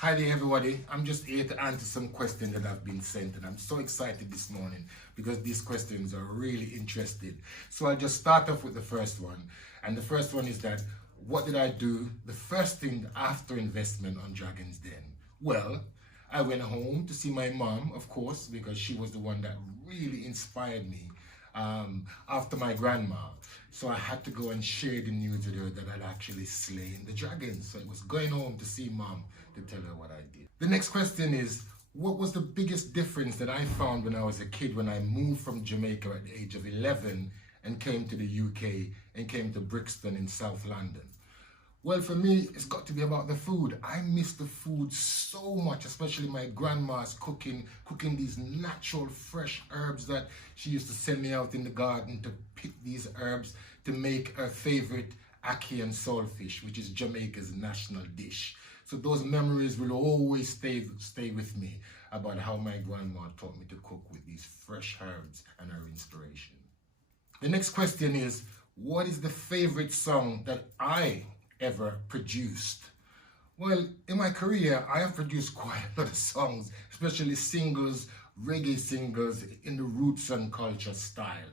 Hi there everybody, I'm just here to answer some questions that have been sent, and I'm so excited this morning because these questions are really interesting. So I'll just start off with the first one, and the first one is that what did I do the first thing after investment on Dragon's Den? Well, I went home to see my mom, of course, because she was the one that really inspired me after my grandma. So I had to go and share the news with her that I'd actually slain the dragon. So it was going home to see mom to tell her what I did. The next question is, what was the biggest difference that I found when I was a kid when I moved from Jamaica at the age of 11 and came to the UK and came to Brixton in South London? Well, for me, it's got to be about the food. I miss the food so much, especially my grandma's cooking these natural, fresh herbs that she used to send me out in the garden to pick these herbs to make her favorite ackee and saltfish, which is Jamaica's national dish. So those memories will always stay with me about how my grandma taught me to cook with these fresh herbs and her inspiration. The next question is, what is the favorite song that I ever produced? Well, in my career, I have produced quite a lot of songs, especially singles, reggae singles in the roots and culture style.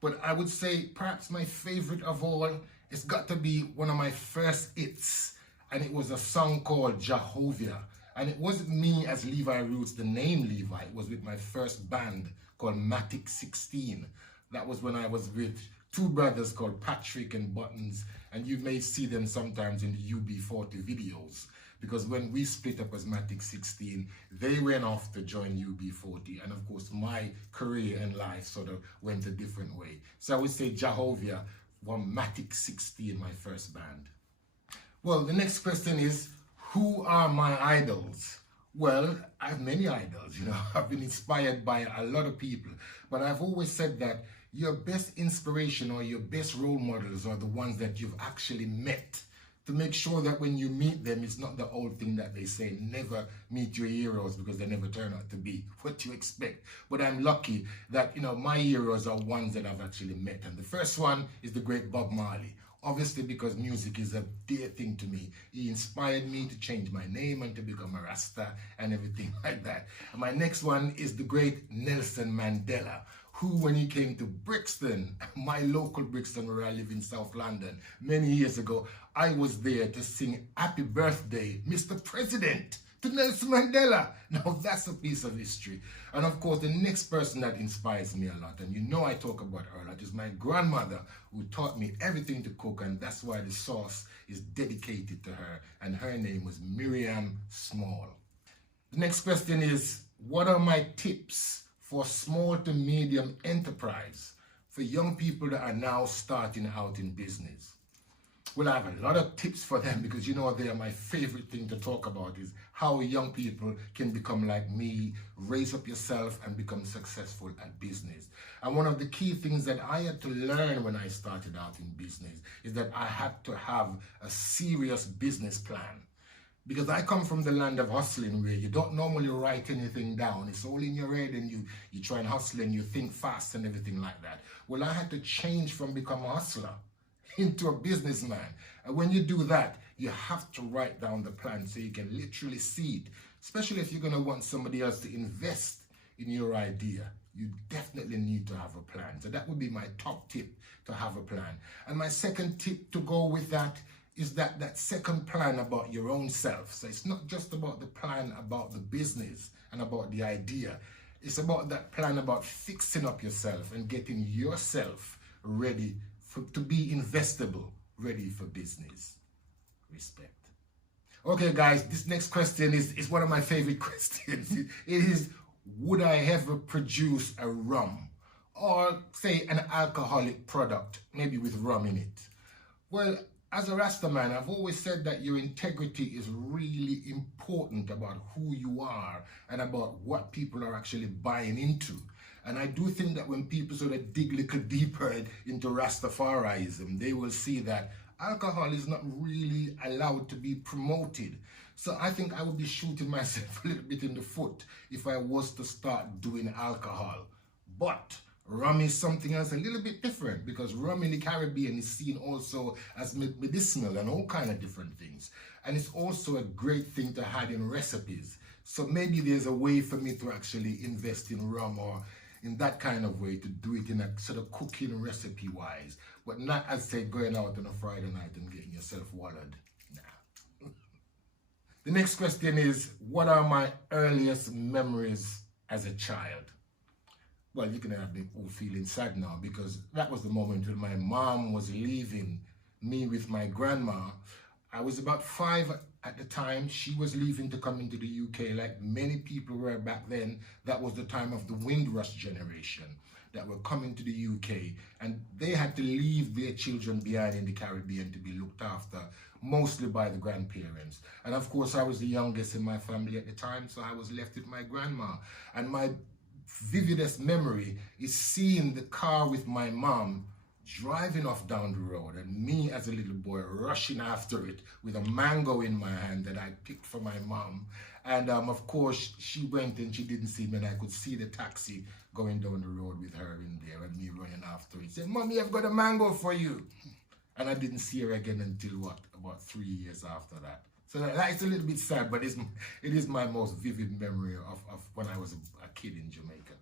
But I would say perhaps my favorite of all, it's got to be one of my first hits, and it was a song called Jehovah. And it wasn't me as Levi Roots, the name Levi, it was with my first band called Matic 16. That was when I was with two brothers called Patrick and Buttons, and you may see them sometimes in the UB40 videos, because when we split up as Matic 16, they went off to join UB40, and of course my career and life sort of went a different way. So I would say Jehovah from Matic 16, my first band. Well, the next question is, who are my idols? Well, I have many idols, I've been inspired by a lot of people, but I've always said that your best inspiration or your best role models are the ones that you've actually met, to make sure that when you meet them, it's not the old thing that they say, never meet your heroes because they never turn out to be what you expect. But I'm lucky that, my heroes are ones that I've actually met. And the first one is the great Bob Marley. Obviously, because music is a dear thing to me. He inspired me to change my name and to become a Rasta and everything like that. And my next one is the great Nelson Mandela, who, when he came to Brixton, my local Brixton where I live in South London, many years ago, I was there to sing Happy Birthday, Mr. President, to Nelson Mandela. Now that's a piece of history. And of course, the next person that inspires me a lot, and I talk about her a lot, is my grandmother, who taught me everything to cook, and that's why the sauce is dedicated to her, and her name was Miriam Small. The next question is, what are my tips for small to medium enterprise for young people that are now starting out in business? Well, I have a lot of tips for them because they are my favorite thing to talk about, is how young people can become like me, raise up yourself and become successful at business. And one of the key things that I had to learn when I started out in business is that I had to have a serious business plan. Because I come from the land of hustling, where you don't normally write anything down. It's all in your head, and you try and hustle and you think fast and everything like that. Well, I had to change from become a hustler into a businessman. And when you do that, you have to write down the plan so you can literally see it. Especially if you're going to want somebody else to invest in your idea. You definitely need to have a plan. So that would be my top tip, to have a plan. And my second tip to go with that is that second plan about your own self. So it's not just about the plan about the business and about the idea. It's about that plan about fixing up yourself and getting yourself ready to be investable, ready for business. Respect. Okay, guys, this next question is one of my favorite questions. It is, would I ever produce a rum or say an alcoholic product, maybe with rum in it? Well, as a Rasta man, I've always said that your integrity is really important about who you are and about what people are actually buying into. And I do think that when people sort of dig a little deeper into Rastafarianism, they will see that alcohol is not really allowed to be promoted. So I think I would be shooting myself a little bit in the foot if I was to start doing alcohol. But Rum is something else a little bit different, because rum in the Caribbean is seen also as medicinal and all kind of different things. And it's also a great thing to add in recipes. So maybe there's a way for me to actually invest in rum, or in that kind of way, to do it in a sort of cooking recipe wise, but not as say going out on a Friday night and getting yourself wallowed. Nah. The next question is, what are my earliest memories as a child? Well, you can have me all feeling sad now, because that was the moment when my mom was leaving me with my grandma. I was about 5 at the time. She was leaving to come into the UK, like many people were back then. That was the time of the Windrush generation that were coming to the UK, and they had to leave their children behind in the Caribbean to be looked after, mostly by the grandparents. And of course, I was the youngest in my family at the time, so I was left with my grandma. And my vividest memory is seeing the car with my mom driving off down the road, and me as a little boy rushing after it with a mango in my hand that I picked for my mom. And of course, she went and she didn't see me, and I could see the taxi going down the road with her in there and me running after it, saying, "Mommy, I've got a mango for you." And I didn't see her again until about 3 years after that. So that is a little bit sad, but it is my most vivid memory of when I was a kid in Jamaica.